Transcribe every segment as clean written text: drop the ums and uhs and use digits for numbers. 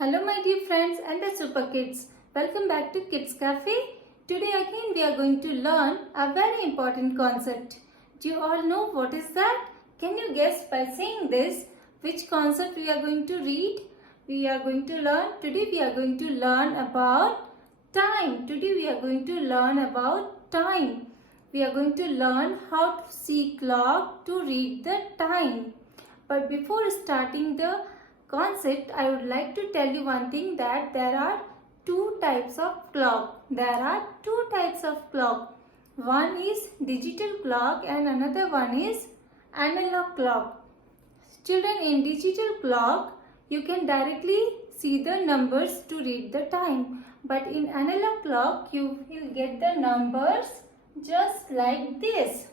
Hello my dear friends and the super kids. Welcome back to Kids Cafe. Today again we are going to learn a very important concept. Do you all know what is that? Can you guess by saying this which concept we are going to read? We are going to learn. Today we are going to learn about time. Today we are going to learn about time. We are going to learn how to see clock to read the time. But before starting the concept, I would like to tell you one thing, that there are two types of clock. There are two types of clock. One is digital clock and another one is analog clock. Children, in digital clock, you can directly see the numbers to read the time. But in analog clock, you will get the numbers just like this.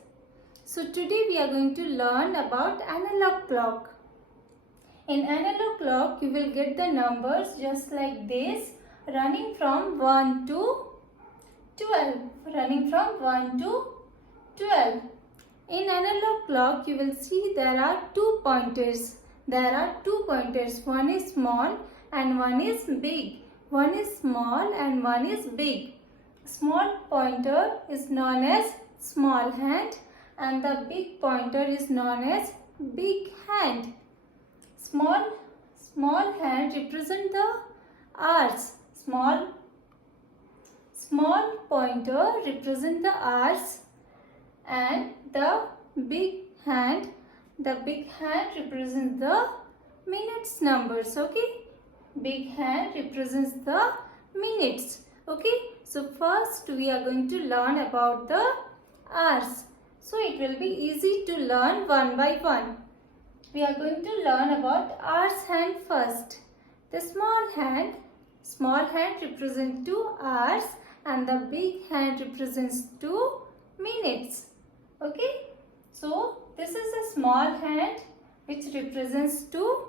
So today we are going to learn about analog clock. In analog clock, you will get the numbers just like this, running from 1 to 12. Running from 1 to 12. In analog clock, you will see there are two pointers. There are two pointers. One is small and one is big. One is small and one is big. Small pointer is known as small hand and the big pointer is known as big hand. Small hand represent the hours. Small pointer represent the hours, and the big hand represents the minutes numbers. Okay, big hand represents the minutes. Okay, so first we are going to learn about the hours. So it will be easy to learn one by one. We are going to learn about hours hand first. The small hand represents 2 hours and the big hand represents 2 minutes. Okay, so this is a small hand which represents 2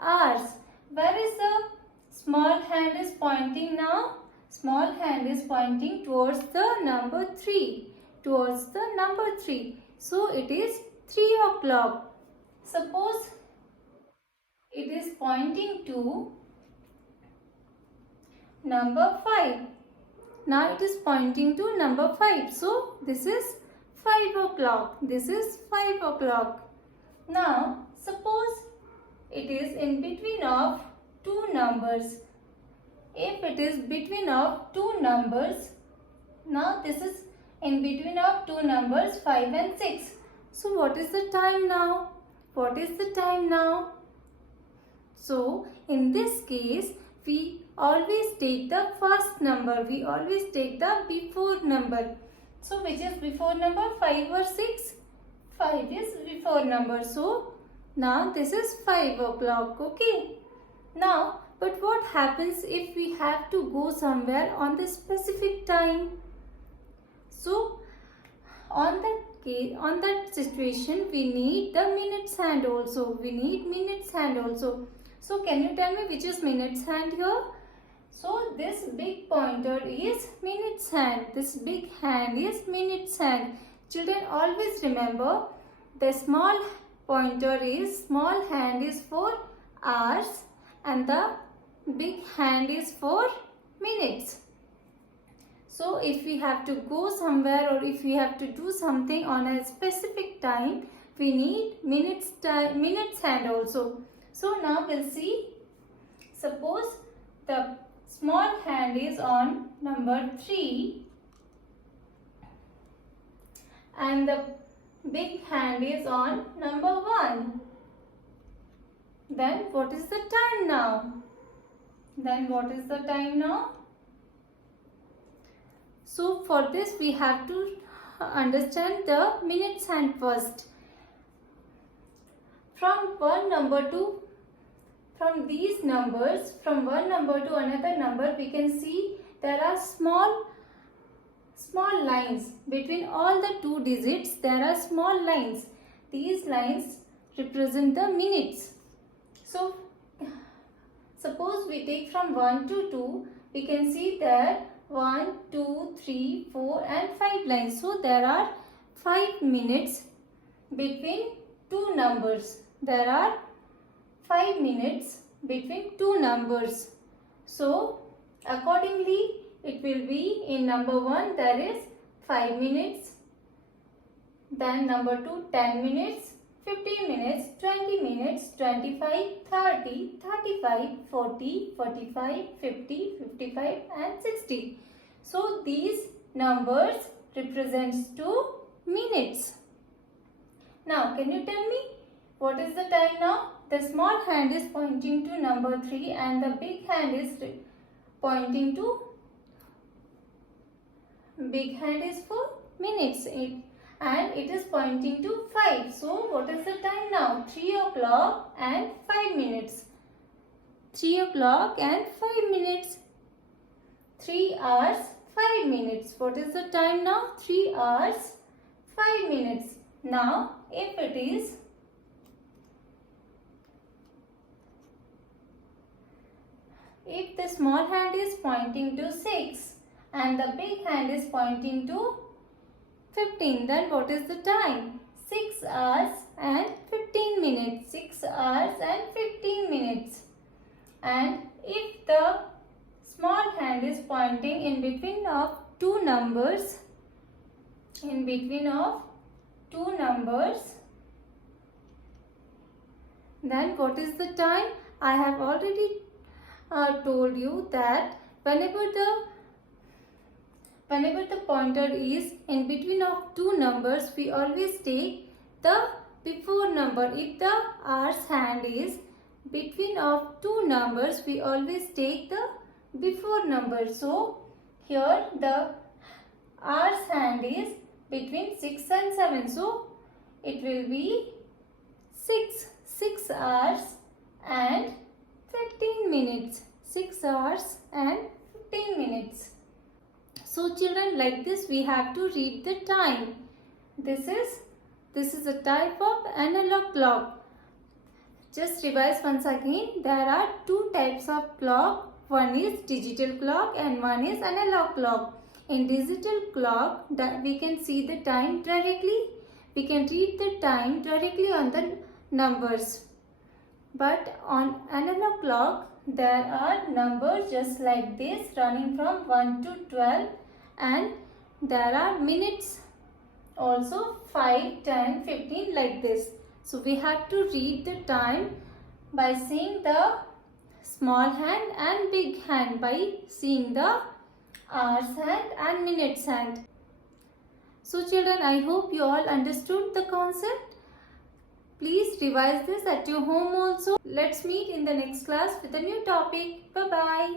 hours. Where is the small hand is pointing now? Small hand is pointing towards the number 3. Towards the number 3. So it is 3 o'clock. Suppose it is pointing to number 5. Now it is pointing to number 5. So this is 5 o'clock. This is 5 o'clock. Now suppose it is in between of two numbers. If it is between of two numbers, now this is in between of two numbers 5 and 6. So what is the time now? What is the time now? So in this case, we always take the first number. We always take the before number. So which is before number, 5 or 6? 5 is before number. So now this is 5 o'clock. Okay. Now, but what happens if we have to go somewhere on the specific time? So on that situation, we need the minutes hand also. We need minutes hand also. So can you tell me which is minutes hand here? So this big pointer is minutes hand. This big hand is minutes hand. Children, always remember the small hand is for hours and the big hand is for minutes. So if we have to go somewhere or if we have to do something on a specific time, we need minutes hand also. So now we'll see. Suppose the small hand is on number 3 and the big hand is on number 1. Then what is the time now? So for this we have to understand the minutes hand first. From one number to another number, we can see there are small lines between all the two digits. There are small lines. These lines represent the minutes. So suppose we take from 1 to 2, we can see there 1, 2, 3, 4 and 5 lines. So there are 5 minutes between two numbers. There are 5 minutes between two numbers. So accordingly it will be in number 1 there is 5 minutes, then number 2 10 minutes, 15 minutes, 20 minutes, 25, 30, 35, 40, 45, 50, 55 and 60. So these numbers represents 2 minutes. Now can you tell me what is the time now? The small hand is pointing to number 3 and the big hand is pointing to for minutes and it is pointing to 5. So what is the time now? 3 o'clock and 5 minutes. 3 o'clock and 5 minutes. 3 hours 5 minutes. What is the time now? 3 hours 5 minutes. Now if the small hand is pointing to 6 and the big hand is pointing to 15, then what is the time? 6 hours and 15 minutes. 6 hours and 15 minutes. And if the small hand is pointing in between of two numbers, then what is the time? I have already told you that whenever the pointer is in between of two numbers, we always take the before number. If the hour's hand is between of two numbers, we always take the before number. So here the hour's hand is between 6 and 7. So it will be 6 hours and 15 minutes. 6 hours and 15 minutes. So children, like this we have to read the time. This is a type of analog clock. Just revise once again. There are two types of clock. One is digital clock and one is analog clock. In digital clock, we can see the time directly. We can read the time directly on the numbers. But on analog clock, there are numbers just like this running from 1 to 12 and there are minutes also 5, 10, 15 like this. So we have to read the time by seeing the small hand and big hand, by seeing the hours hand and minutes hand. So children, I hope you all understood the concept. Please revise this at your home also. Let's meet in the next class with a new topic. Bye-bye.